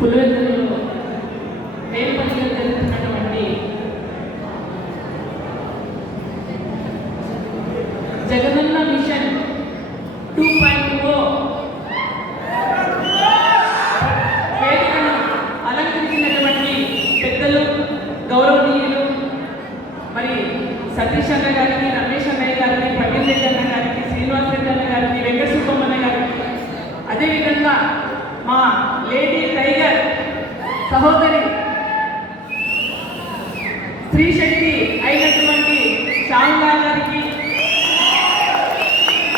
పులివెందులలో వేపల్లిలో జరుగుతున్నటువంటి Jagananna mission two point O వేదికను అలంకరించినటువంటి పెద్దలు గౌరవనీయులు మరి సతీష్ అన్న గారిని రమేష్ అన్నయ్య గారిని పటేల్ రెడ్డి అన్న గారికి శ్రీనివాస్ రెడ్డి అన్న గారికి వెంకట సుబ్బమ్మ గారికి అదేవిధంగా మా లేడీ టైగర్ సహోదరి స్త్రీ శక్తి అయినటువంటి చాంగా గారికి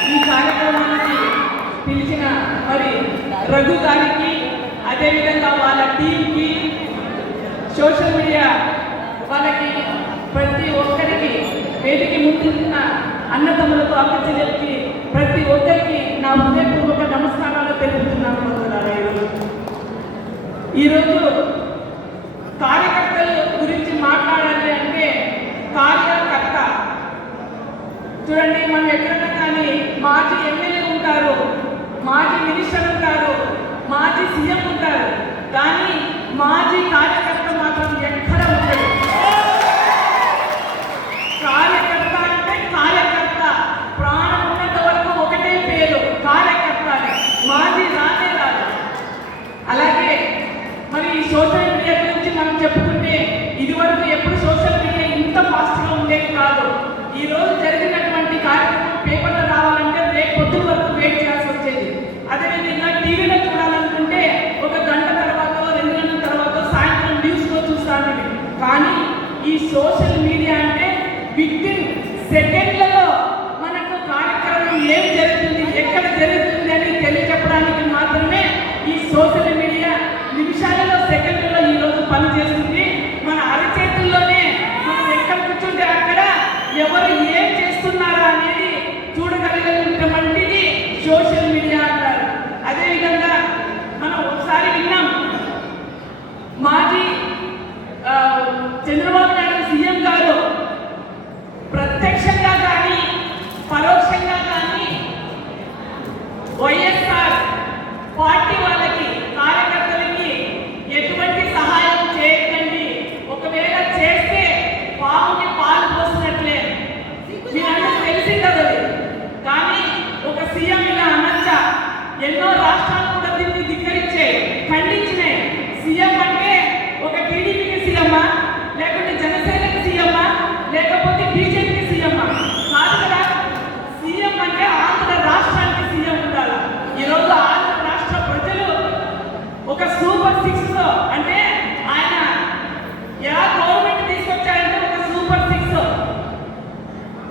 ఈ కార్యక్రమానికి పిలిచిన మరి రఘు గారికి అదేవిధంగా వాళ్ళ టీంకి సోషల్ మీడియా వాళ్ళకి ప్రతి ఒక్కరికి వేదిక ముందున్న అన్నదమ్ములకు అక్క చెల్లెలకి ప్రతి ఒక్కరికి నా హృదయపూర్వక నమస్కారాలు తెలుపుతున్నాను ఈరోజు కార్యకర్తల గురించి మాట్లాడాలి అంటే కార్యకర్త. చూడండి మనం ఎక్కడన్నా కానీ మాజీ ఎమ్మెల్యే ఉంటారు మాజీ మినిస్టర్ ఉంటారు మాజీ సీఎం ఉంటారు కానీ మాజీ కార్యకర్త సోషల్ మీడియా అంటే విక్టిన్ సెకండ్లలో మనకు కార్యక్రమం ఏం జరుగుతుంది ఎక్కడ జరుగుతుంది అని తెలియచెప్పడానికి మాత్రమే ఈ సోషల్ మీడియా నిమిషాలలో సెకండ్లలో ఈరోజు పనిచేస్తుంది. మన అరచేతుల్లోనే మనం ఎక్కడ కూర్చుంటే అక్కడ ఎవరు ఏం చేస్తున్నారా అనేది చూడగలిగినటువంటిది సోషల్ మీడియా అంటారు. అదేవిధంగా మనం ఒకసారి విన్నాం మాజీ చంద్రబాబు Hoy está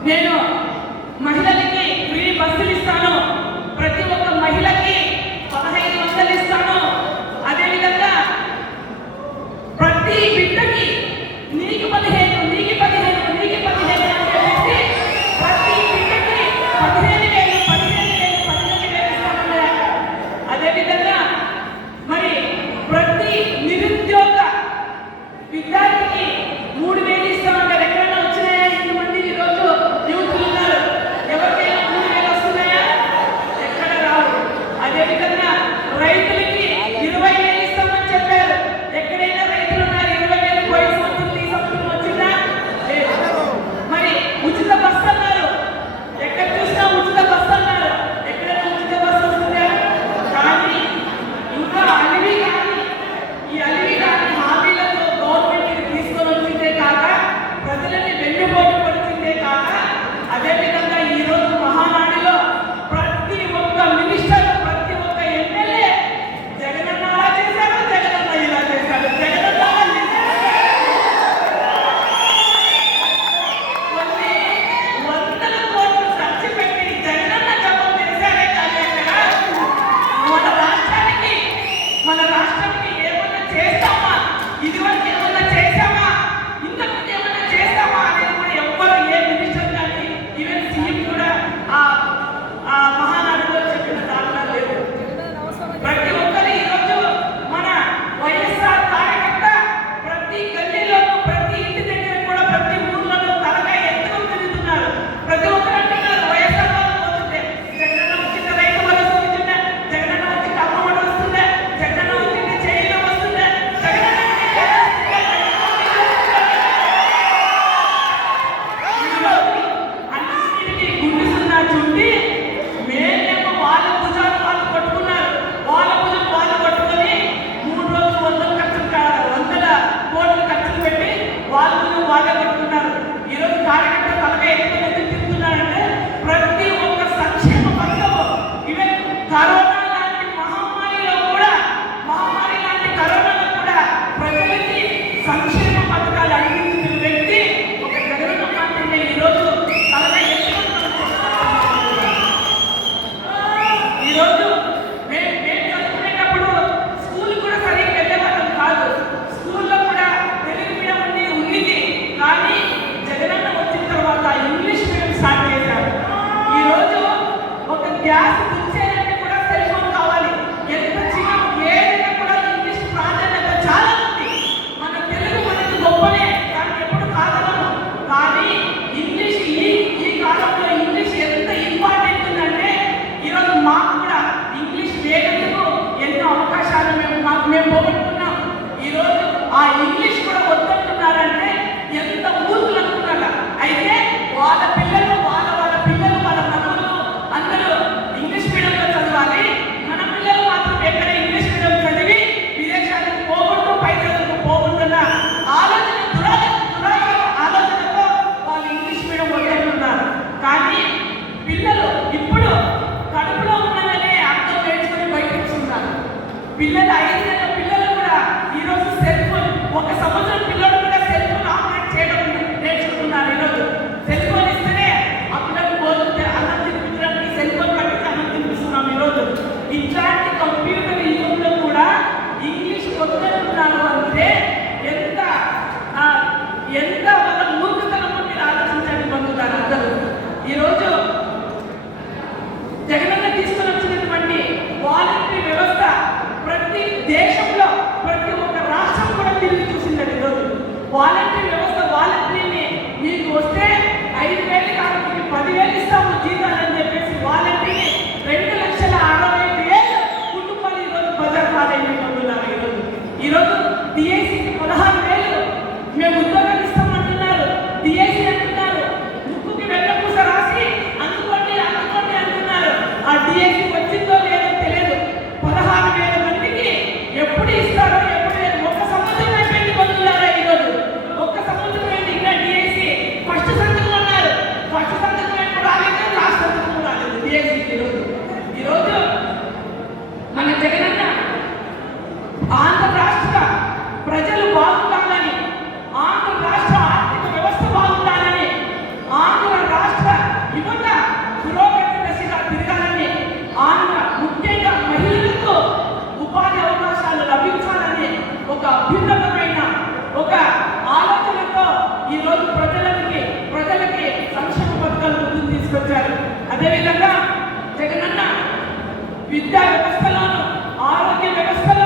Pero 문제 తీసుకొచ్చారు. అదేవిధంగా జగనన్న విద్యా వ్యవస్థలోను ఆరోగ్య వ్యవస్థలో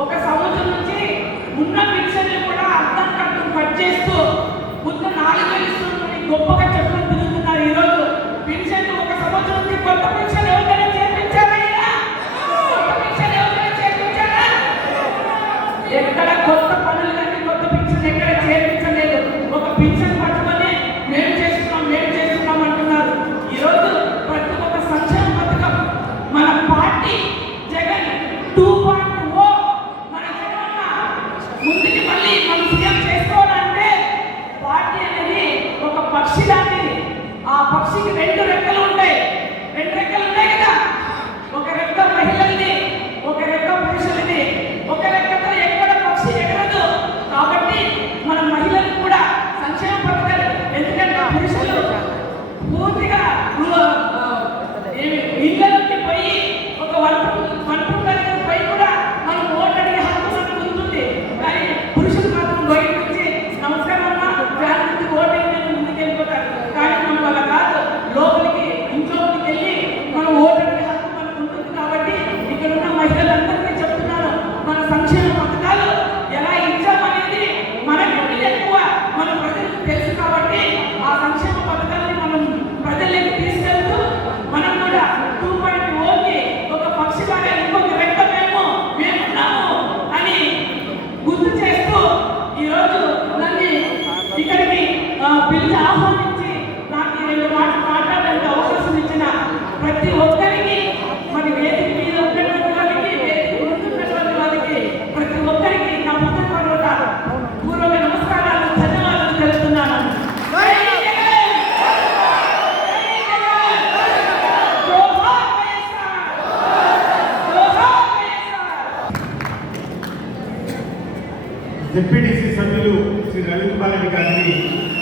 ఒక సంవత్సరం నుంచి ఉన్న పిక్చర్ని కూడా అర్థం కట్టడం కట్ చేస్తూ ఉన్న నాలుగు గొప్పగా చెప్పడం తిరుగుతున్నారు ఈరోజు పెన్షన్ ఒక సంవత్సరం నుంచి కొత్త పెన్షన్